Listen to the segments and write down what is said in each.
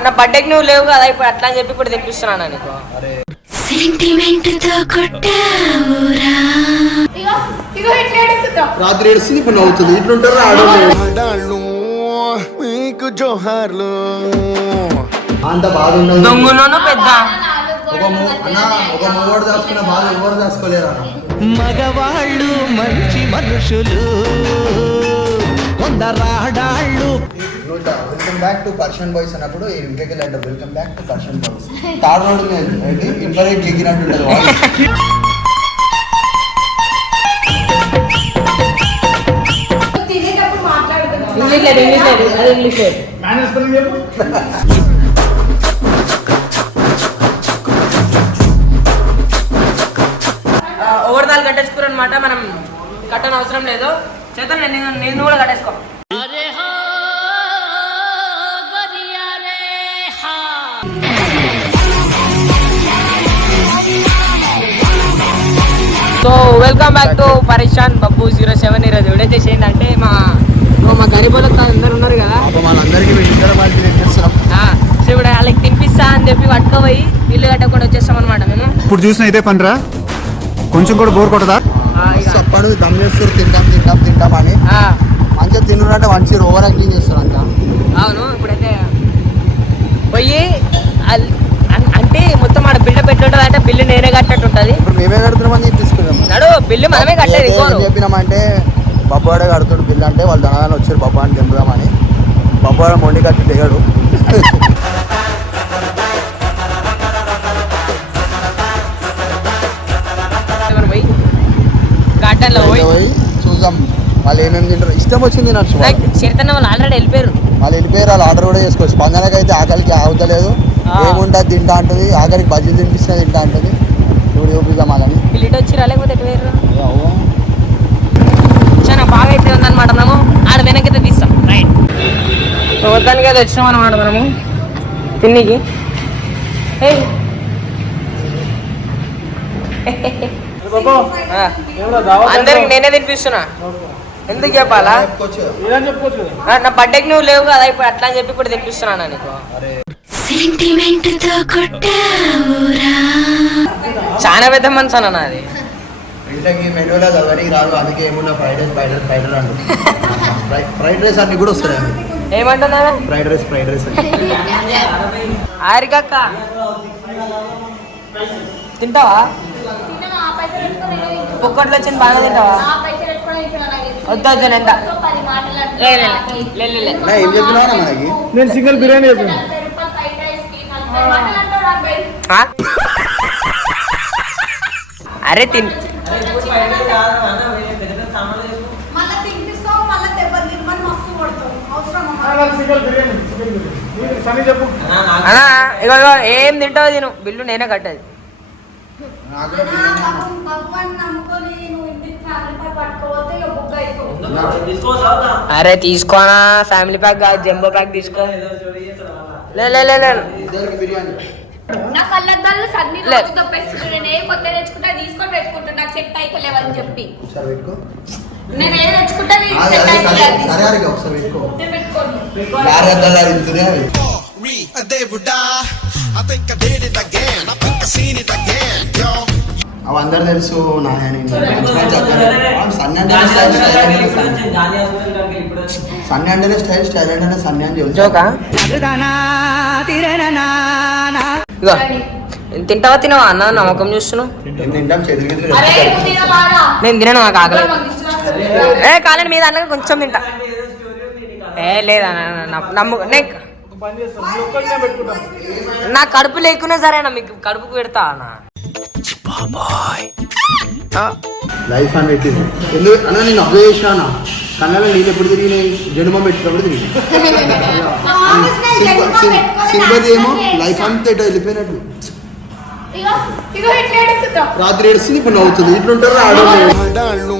నా బర్త్డేకి నువ్వు లేవు కదా ఇప్పుడు అట్లా అని చెప్పి ఇప్పుడు తెప్పిస్తున్నాను నీకు? సెంటిమెంట్తో కొట్టావురా ఇగో ఇగో ఇట్లా ఏడుస్తుంటాం రాత్రి ఏడుస్తుంది ఇప్పుడు నవ్వుతుంది. ఇట్లుంటారు ఆడవాళ్ళు ఆడాళ్ళు. మీకు జోహార్లు అంత బాధ దొంగలోను పెద్ద? ఒక మూ- అన్న ఒక మూడు దాచుకున్న బాధ ఎవరు దాచుకోలేరు? అన్న మగవాళ్ళు మంచి మనుషులు కొందరాడాళ్ళు welcome back to Pareshan boys అన్నప్పుడు ఇంకెళ్ళి అంటారు welcome back to Pareshan boys తాడు రోడ్డు మీద ఏంటి? ఇంటర్వ్యూ గిగినట్టు ఉంటుంది. ఓవర్ కట్టేసుకోరు అనమాట మనం కట్టని అవసరం లేదు. చేత నేను నేను కూడా కట్టేసుకో. So welcome back to Pareshan Babbu zero seven ఈరోజు చేసి ఏంటంటే మా ఓ మా గరీబులకు అందరు ఉన్నారు కదా. సో ఇప్పుడు వాళ్ళకి తినిపిస్తా అని చెప్పి పట్టుకోపోయి ఇల్లు కట్టకుండా వచ్చేస్తాం అనమాట మేము. ఇప్పుడు చూసిన ఇదే పనిరా? కొంచెం కూడా బోర్ కొట్టదా? సప్పడు దమ్ చేస్తారు తింటాం తింటాం తింటాం అని. మంచిగా తిన్నారంటే మంచి ఓవర్ యాక్టింగ్ చేస్తారు అంట అవును ఇప్పుడైతే పోయి అంటే మొత్తం ఆడ బిల్లు పెట్టుంటుంది అంటే బిల్లు నేనే కట్టట్టు ఉంటుంది ఇప్పుడు మేమే బిల్లు మనమే ఇంకోరు ఏం చెప్పినామంటే బొబ్బవాడే కడుతాడు బిల్లు అంటే వాళ్ళు ధనాన్ని వచ్చారు బొబ్బవాడిని దింపుదామని బొబ్బవాడ మొండి కట్టి దిగాడు గార్డెన్లో పోయి. చూద్దాం. వాళ్ళు ఏమేమి తింటారు? ఇష్టం వచ్చింది తినచ్చు లైక్ చరితన్న వాళ్ళు ఆల్రెడీ వెళ్ళిపోయారు. వాళ్ళు వెళ్ళిపోయారు వాళ్ళు ఆర్డర్ కూడా చేసుకోవచ్చు స్పందనకి అయితే ఆకలికి ఆగుతలేదు. ఆ. ఏముంటుంది తింటా అంటది. ఆఖరికి బజ్జీలు తినిపిస్తే తింటా అంటది. ఇప్పుడు చూపిద్దాం వాళ్ళని. వీళ్ళు ఇటు వచ్చిరా లేకపోతే ఎటు వేరు బాగా అయితే ఉందన్నమాట మనము. ఆడ వెనకైతే తీస్తాం. రైట్ మొత్తానికి అయితే వచ్చినాం అనమాట మనము. తిన్నికి. అందరికి నేనే తినిపిస్తున్నా. ఎందుకు చెప్పాలా? నా బర్త్డేకి నువ్వు లేవు కదా ఇప్పుడు అట్లా అని చెప్పి ఇప్పుడు తినిపిస్తున్నాను నీకు. సెంటిమెంట్తో కొట్టావురా. చాలా పెద్ద మనసు అన్న నాది. వీళ్ళకి మెనూలో ఎవరికి రాదు. అందుకే ఏమున్నా fried rice fried rice fried rice అంటారు. ఫ్రైడ్ రైస్ అన్ని కూడా వస్తాయి. ఏమంటున్నావా? ఫ్రైడ్ రైస్ ఫ్రైడ్ రైస్ ఆరికక్క. తింటావా? ఒక్కట్లో వచ్చింది బాగా తింటావా. వద్దు వద్దు మనకి? నేను సింగిల్ బిర్యానీ చెప్పాను? అరే తిన్ అన్నా ఇగో ఇగో ఏం తింటావో తిను. బిల్లు నేనే కట్టేది. అరే తీసుకోనా ఫ్యామిలీ ప్యాక్ కాదు జంబో ప్యాక్ తీసుకో. లే సెట్ అయితే లేవని చెప్పి. ఒకసారి పెట్టుకో. నేను ఏ తెచ్చుకుంటా ఒకసారి పెట్టుకో. అవి అందరు తెలుసు సన్నీ అంటేనే స్టైల్ స్టైల్ అంటేనే స్టైల్ స్టైల్ అంటేనే సన్నీ అని తెలుసు తింటావా తినవా? అన్న నమ్మకం చూస్తున్నావు. నేను తినను నాకు ఆకలి. ఏ కాలండి మీద అన్న కొంచెం తింటా. ఏ లేదా నమ్ము నే నా కడుపు లేకునే సరేనా మీకు కడుపుకు పెడతా అన్న. లైఫ్ అని పెట్టింది. ఎందుకు? అన్న నేను అబ్జర్వ్ చేసినా కళ్ళలో నీళ్ళు ఎప్పుడు తిరిగినాయి? జనుమం పెట్టినప్పుడు తిరిగి నా ఆఫీస్ నేను జన్మ పెట్టుకొని సింపతి ఏమో లైఫ్ అంతా వెళ్ళిపోయినట్టు ఇగో ఇగో ఇట్లా ఏడుస్తుంటాం రాత్రి ఏడుస్తుంది ఇప్పుడు నవ్వుతుంది. ఇట్లుంటారు ఆడవాళ్ళు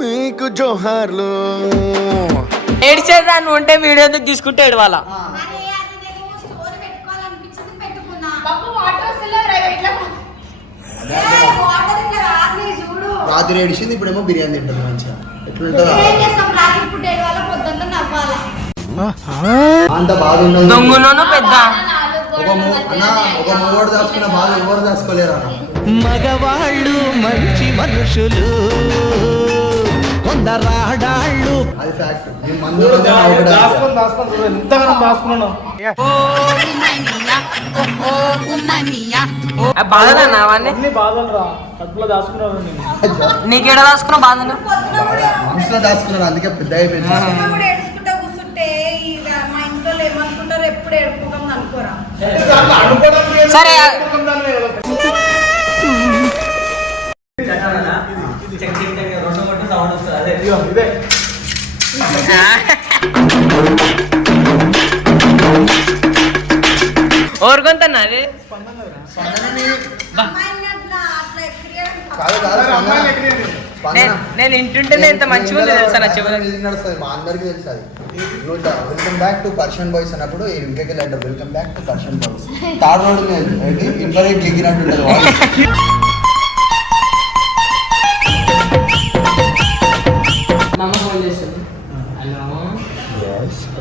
మీకు జోహార్లు? ఏడిచేదాన్ని ఉంటే వీడియో ఎందుకు తీసుకుంటే ఏడవాలా? రాత్రి ఏడిచింది ఇప్పుడేమో బిర్యానీ తింటుంది మంచిగా. నవ్వాలా? అంత బాధ ఉండదు దొంగనోను పెద్ద? అన్న ఒక మూడు దాచుకున్న బాధ ఎవరు దాచుకోలేరు? అన్న మగవాళ్ళు మంచి మనుషులు కొందరాడాళ్ళు. అది ఫ్యాక్ట్ నేను మందు దాచుకొని దాచుకొని ఎంతగానో దాచుకున్నాను. ఆ బాధలన్నా అవన్నీ అన్ని బాధలు రా. కడుపులో దాచుకున్నాను నేను. నీకేడ దాచుకున్నావు బాధలు? మనసులో దాచుకున్నాను అందుకే పెద్ద అయిపోయింది. ఏమనుకుంటారు ఎప్పుడు ఏడుకోవడం అనుకోరా? సరే ఓరుకొంతన్నా అది. స్పందన. నేను ఇంటుంటేనే ఇంత మంచిగా ఉంది తెలుసా నా చెవులకి ఇది నడుస్తుంది? మా అందరికీ తెలుసు అది welcome back to Pareshan boys అన్నప్పుడు ఈ ఇంకెక్కి letter welcome back to boys తాడు రోడ్డు మీద ఉంటుంది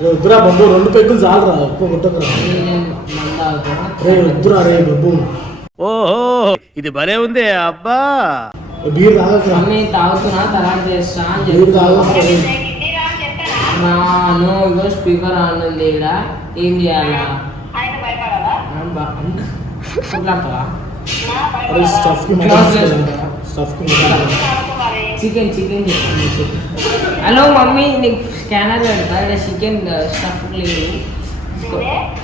వద్దురా బబ్బు రెండు పెగ్గులు చాలరా ఎక్కువ కొట్టకురా. మంద అవుతారా రే వద్దురా రే బబ్బు ఓహో ఇది భలే ఉంది అబ్బా. బీర్ మమ్మీ తాగుతున్నా తర్వాత చేస్తా అని బీర్ రే. నో ఇగో స్పీకర్ ఆన్ ఉంది ఇక్కడ ఏం చేయాలా? చికెన్ చికెన్ హలో మమ్మీ నీకు స్కానర్ పెడతా. ఇక్కడ చికెన్ స్టఫ్ లేదు.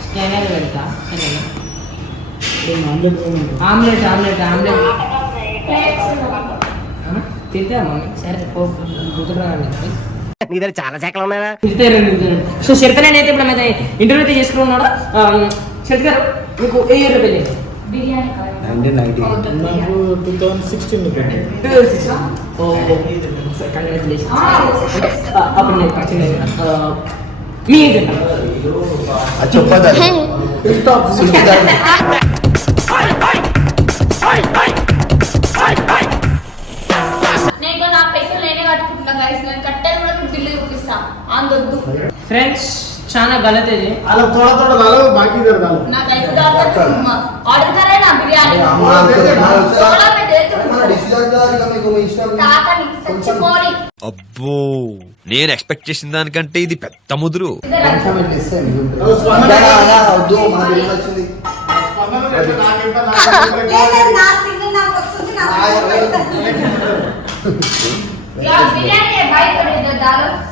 స్కానర్ పెడతా. ఆమ్లెట్. ఆమ్లెట్. ఆమ్లెట్ నీ దగ్గర చాలా శాఖలు ఉన్నాయా సో శరత్ నేనైతే ఇప్పుడు మీద ఇంటర్వ్యూ అయితే చేసుకున్నాడు శరత్ గారు మీకు ఏ ఇయర్లో పెళ్ళి? అప్పుడు నేను పరిచయం మీ చెప్పదు బిల్లు చూపిస్తా అందొద్దు ఫ్రెండ్స్ చాలా గలత్ ఇది. అలా తోడ తోడ దాలో బాకీ ఇద్దరు దాలో నాకు ఐదు దాకా ఆర్డర్ కరే నా బిర్యానీ. అమ్మ, అంతే, నా వచ్చా. తోడా పెట్టేది. మన డిష్ దగ్గర ఇక మీకు మీ ఇష్టం. అబ్బో నేను ఎక్స్పెక్ట్ చేసిన దానికంటే ఇది పెద్ద ముదురు. వచ్చింది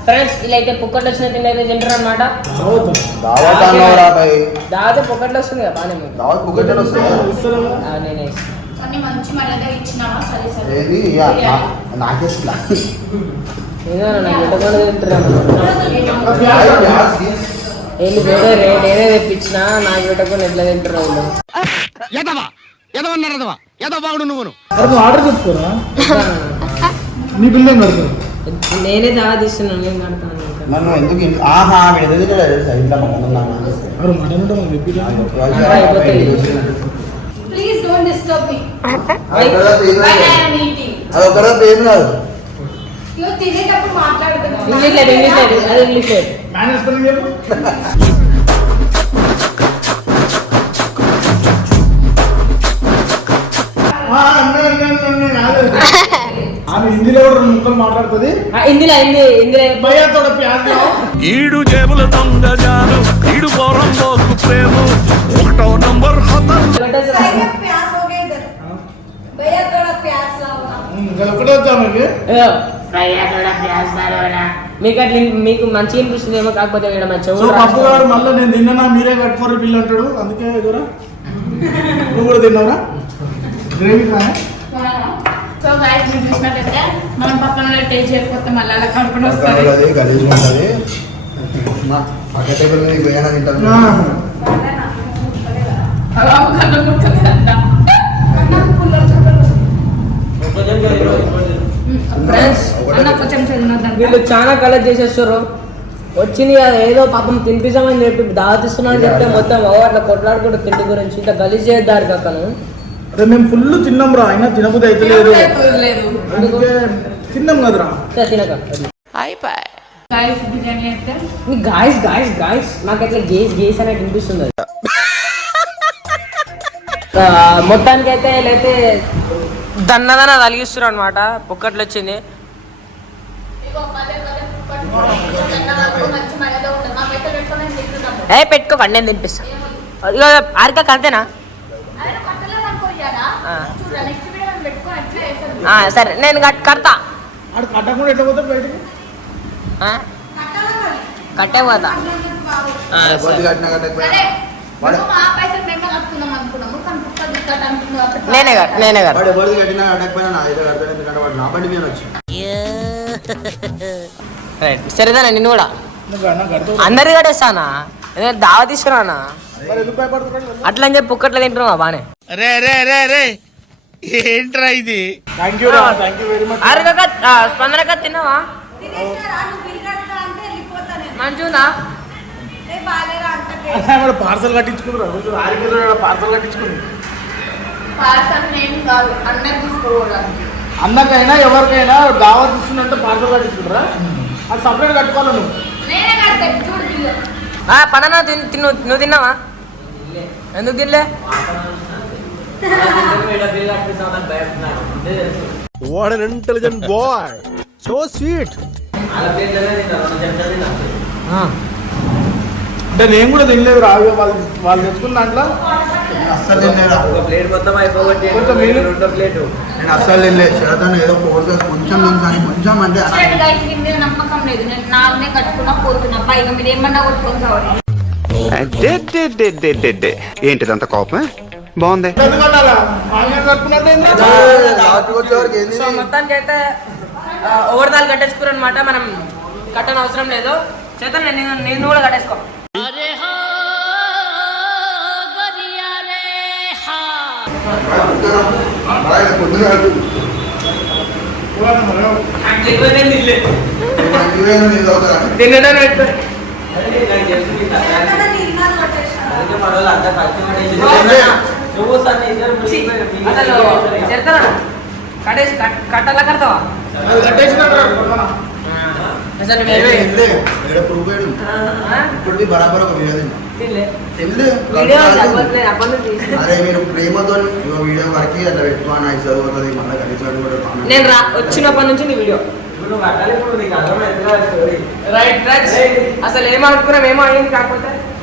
ఫ్రెండ్స్ ఇలా అయితే పుక్కట్లు వచ్చిన తిండి అయితే తింటారు అనమాట దావత్ అన్నవరా భయ్ దాదాపు పుక్కట్లు వస్తుంది కదా బాగానే మీకు దావత్ ఒకటే వస్తుంది ఆ, నేనే ఇస్తాను. అన్ని మంచి మర్యాద ఇచ్చినావా? సరే సరే. ఏది? యా, నా- నాకే ఇట్లా. ఏదో నాకు ఎట్టకుండా తింటారు ఆయ్, గ్యాస్, గ్యాస్. వీళ్ళు వేరే రేట్ నేనే తెప్పించిన నాకు పెట్టకుండా ఎట్లా తింటారు వాళ్ళు? ఎదవా ఎదవన్నారు ఎదవా ఎదవ బాగుడు నువ్వును. అరే నువ్వు ఆర్డర్ చెప్పుకోరా నీ బిల్ ఏం నేనే దావా తీస్తున్నాను నేను కడతాను. నన్ను ఎందుకు ఇన్- ఆహా వీడు ఎందుకు తెలుసా? ఇంట్లో మా అమ్మ నాన్న. అరే మటన్ అంటే మనకు చెప్పిరా ప్లీజ్ డోంట్ డిస్టర్బ్ మీ అది అది ఒకరోజు ఏం కాదు. ఇగో తినేటప్పుడు మాట్లాడుతున్నాం ఇంగ్లీష్ లేదు ఇంగ్లీష్ లేదు అది ఇంగ్లీష్ లేదు మేనేజ్ చెప్పు. ముక్కలు ఇందులో ఇందులో. ఈడు జేబుల దొంగ ఈడు పోరం పోకు ప్రేమ. ఒకటో నంబర్ మీకు అట్లా మీకు మంచి అనిపిస్తుంది ఏమో కాకపోతే ఇక్కడ మంచి పప్పు గారు మళ్ళీ నేను తిన్నా మీరే కట్టుకోరు బిల్లు అంటాడు అందుకే నువ్వు కూడా తిన్నావురా? గ్రేవీ కానీ సో గైస్ మీరు చూసినట్టయితే మనం పక్కన టేస్ట్ చేయకపోతే మళ్ళీ అలా ఒకరోజు వస్తుంది. అది గలీజ్గా ఉంటది. మా పక్క టేబుల్ మీద పోయినా తింటాను వీళ్ళు చాలా కలెక్ట్ చేసేస్తారు వచ్చింది కదా, ఏదో పాపం తినిపిస్తామని చెప్పి దావతిస్తున్నా అని చెప్తే మొత్తం అట్లా కొట్లాడుకుంటూ తిండి గురించి ఇంత గలీజ్ చేద్దారు కక్కను అరే మేము ఫుల్ తిన్నాం రా. అయినా తినబుద్ధి అయితే లేదు. లేదు. అందుకే తిన్నాం కదరా. గాయస్ గాయస్ గాయస్ గాయస్ నాకు అట్లా గేస్ గేస్ అనేది వినిపిస్తుంది. అది. ఆ, మొత్తానికి అయితే వీళ్ళైతే దన్నదన తలిగిస్తున్నారు అనమాట పొక్కట్లు వచ్చింది ఏ పెట్టుకోకండి నేను తినిపిస్తా. ఇక ఆరిక అంతేనా ఆయన కట్టలేదు అనుకోయానా ఆ. చూడ నెక్స్ట్ వీడియో మనం పెట్టుకొని ఎట్లా వేసారు ఆ, సరే నేను కడతా? కట్టే పోతా నేనే కట్ నేనే కట్. సరేదానా నిన్ను కూడా? అందరి కట్టేస్తానా? దావా తీసుకురానా? అట్లా అని చెప్పి పొక్కట్లో తింటున్నావా? బానే. రే రే రే రే. ఏంట్రా ఇది? థ్యాంక్ యూ రా. థ్యాంక్ యూ వెరీ మచ్ అరగక స్పందనక తిన్నావా? అంత పార్సల్ కట్టించుకుంటారు పార్సల్ కట్టించుకుంది. అన్నకైనా ఎవరికైనా దావత్ ఇస్తున్నంటే పార్సల్ కట్టించుకుంటారా అది సపరేట్ కట్టుకోవాలి నువ్వు? నేనే కడతా చూడు బిల్లు. పననా తిన్ తిన్ను నువ్వు తిన్నావా? ఎందుకు తినలే? What an intelligent boy so sweet అంటే నేను కూడా తినలేదు రా ఇగో వాళ్ళు వాళ్ళు తెచ్చుకున్న దాంట్లో. అస్సలు తినలేరా కొంచెం మీరు నేను అస్సలు తినలేదు. శరతను ఏదో కొంచెం తింటాను కొంచెం అంటే నమ్మకం లేదు. నేను నాన్నే కట్టుకున్నా పోతున్నా. పైగా మీరు ఏమన్నా కొట్టుకొని కావాలి ఏంటిదంత కోపం? బాగుంది. సో మొత్తానికి అయితే ఓవర్దాల్ కట్టేసుకురు అనమాట మనం కట్టని అవసరం లేదు. చేత నేను నేను కూడా కట్టేసుకో? తినడం కట్టేసి కట్టాలా కడతావా. అరే మీరు ప్రేమతో వీడియో వరకు అట్లా మళ్ళీ కూడా నేను రా వచ్చినప్పటి నుంచి నీ వీడియో. Right right. అసలు ఏమనుకున్నాం ఏమో అయింది కాకపోతే?